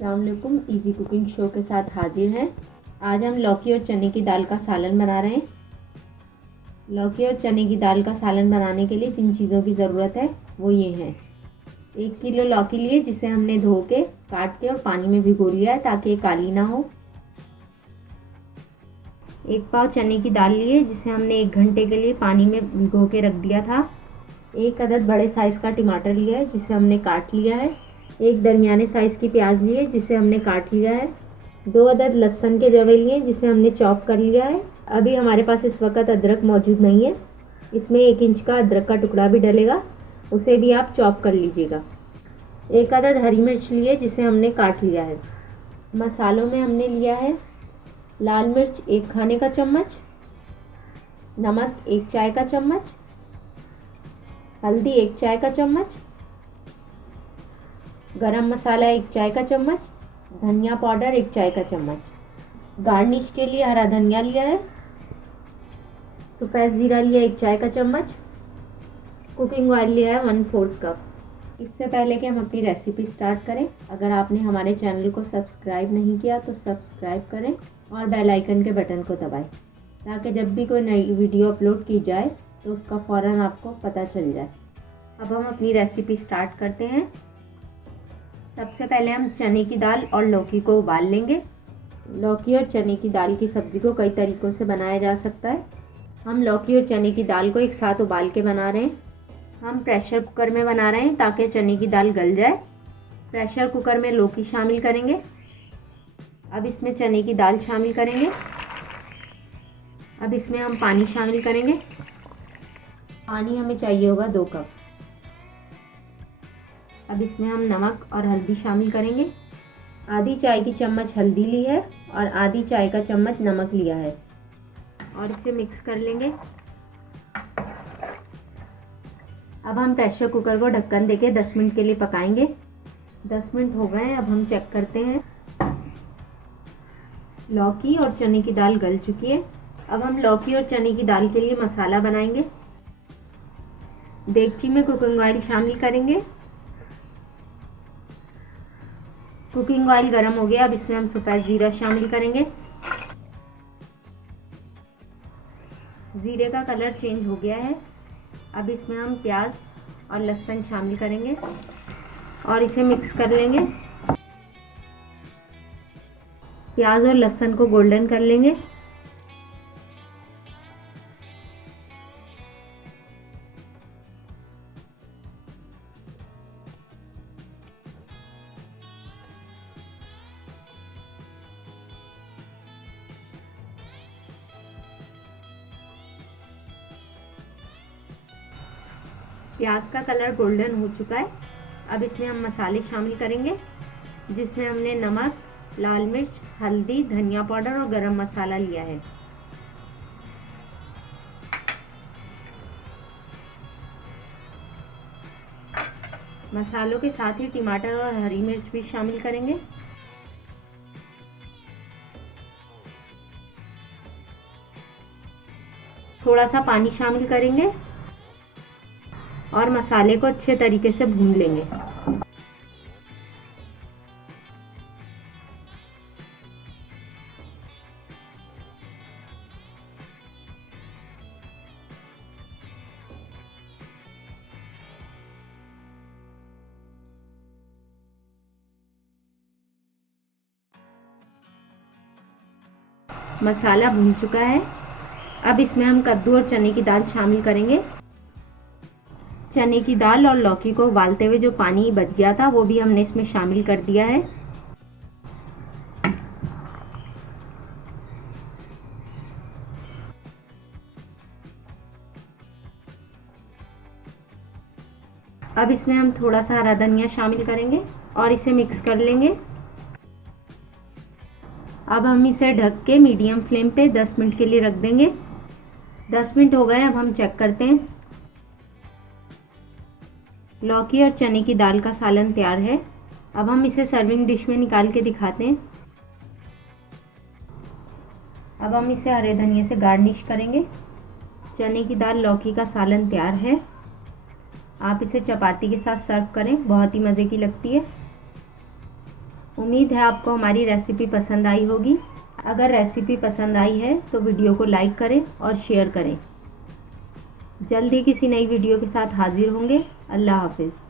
अस्सलाम वालेकुम। Easy cooking show के साथ हाजिर हैं। आज हम लौकी और चने की दाल का सालन बना रहे हैं। लौकी और चने की दाल का सालन बनाने के लिए जिन चीज़ों की ज़रूरत है वो ये हैं। 1 किलो लौकी लिए जिसे हमने धो के काट के और पानी में भिगो लिया है ताकि ये काली ना हो। 1 पाव चने की दाल लिए जिसे हमने 1 घंटे के लिए पानी में भिगो के रख दिया था। 1 अदद बड़े साइज़ का टमाटर लिया है जिसे हमने काट लिया है। 1 दरमियाने साइज़ की प्याज लिए जिसे हमने काट लिया है। 2 अदद लहसुन के जवे लिए जिसे हमने चॉप कर लिया है। अभी हमारे पास इस वक्त अदरक मौजूद नहीं है, इसमें 1 इंच का अदरक का टुकड़ा भी डलेगा, उसे भी आप चॉप कर लीजिएगा। 1 अदद हरी मिर्च लिए जिसे हमने काट लिया है। मसालों में हमने लिया है लाल मिर्च 1 खाने का चम्मच, नमक 1 चाय का चम्मच, हल्दी 1 चाय का चम्मच, गरम मसाला 1 चाय का चम्मच, धनिया पाउडर 1 चाय का चम्मच। गार्निश के लिए हरा धनिया लिया है। सफ़ेद ज़ीरा लिया 1 चाय का चम्मच। कुकिंग ऑयल लिया है 1/4 कप। इससे पहले कि हम अपनी रेसिपी स्टार्ट करें, अगर आपने हमारे चैनल को सब्सक्राइब नहीं किया तो सब्सक्राइब करें और बेल आइकन के बटन को दबाएं ताकि जब भी कोई नई वीडियो अपलोड की जाए तो उसका फ़ौरन आपको पता चल जाए। अब हम अपनी रेसिपी स्टार्ट करते हैं। सबसे पहले हम चने की दाल और लौकी को उबाल लेंगे। लौकी और चने की दाल की सब्ज़ी को कई तरीक़ों से बनाया जा सकता है। हम लौकी और चने की दाल को एक साथ उबाल के बना रहे हैं। हम प्रेशर कुकर में बना रहे हैं ताकि चने की दाल गल जाए। प्रेशर कुकर में लौकी शामिल करेंगे। अब इसमें चने की दाल शामिल करेंगे। अब इसमें हम पानी शामिल करेंगे। पानी हमें चाहिए होगा 2 कप। अब इसमें हम नमक और हल्दी शामिल करेंगे। आधी चाय की चम्मच हल्दी ली है और आधी चाय का चम्मच नमक लिया है और इसे मिक्स कर लेंगे। अब हम प्रेशर कुकर को ढक्कन देके 10 मिनट के लिए पकाएंगे। 10 मिनट हो गए हैं, अब हम चेक करते हैं। लौकी और चने की दाल गल चुकी है। अब हम लौकी और चने की दाल के लिए मसाला बनाएंगे। देगची में कुकिंग ऑयल शामिल करेंगे। कुकिंग ऑयल गर्म हो गया, अब इसमें हम सफ़ेद ज़ीरा शामिल करेंगे। ज़ीरे का कलर चेंज हो गया है। अब इसमें हम प्याज और लहसुन शामिल करेंगे और इसे मिक्स कर लेंगे। प्याज और लहसुन को गोल्डन कर लेंगे। प्याज का कलर गोल्डन हो चुका है। अब इसमें हम मसाले शामिल करेंगे जिसमें हमने नमक, लाल मिर्च, हल्दी, धनिया पाउडर और गरम मसाला लिया है। मसालों के साथ ही टमाटर और हरी मिर्च भी शामिल करेंगे। थोड़ा सा पानी शामिल करेंगे और मसाले को अच्छे तरीके से भून लेंगे। मसाला भून चुका है। अब इसमें हम कद्दू और चने की दाल शामिल करेंगे। चने की दाल और लौकी को उबालते हुए जो पानी बच गया था वो भी हमने इसमें शामिल कर दिया है। अब इसमें हम थोड़ा सा हरा धनिया शामिल करेंगे और इसे मिक्स कर लेंगे। अब हम इसे ढक के मीडियम फ्लेम पे 10 मिनट के लिए रख देंगे। 10 मिनट हो गए, अब हम चेक करते हैं। लौकी और चने की दाल का सालन तैयार है। अब हम इसे सर्विंग डिश में निकाल के दिखाते हैं। अब हम इसे हरे धनिया से गार्निश करेंगे। चने की दाल लौकी का सालन तैयार है। आप इसे चपाती के साथ सर्व करें, बहुत ही मज़े की लगती है। उम्मीद है आपको हमारी रेसिपी पसंद आई होगी। अगर रेसिपी पसंद आई है तो वीडियो को लाइक करें और शेयर करें। जल्द ही किसी नई वीडियो के साथ हाजिर होंगे। अल्लाह हाफिज़।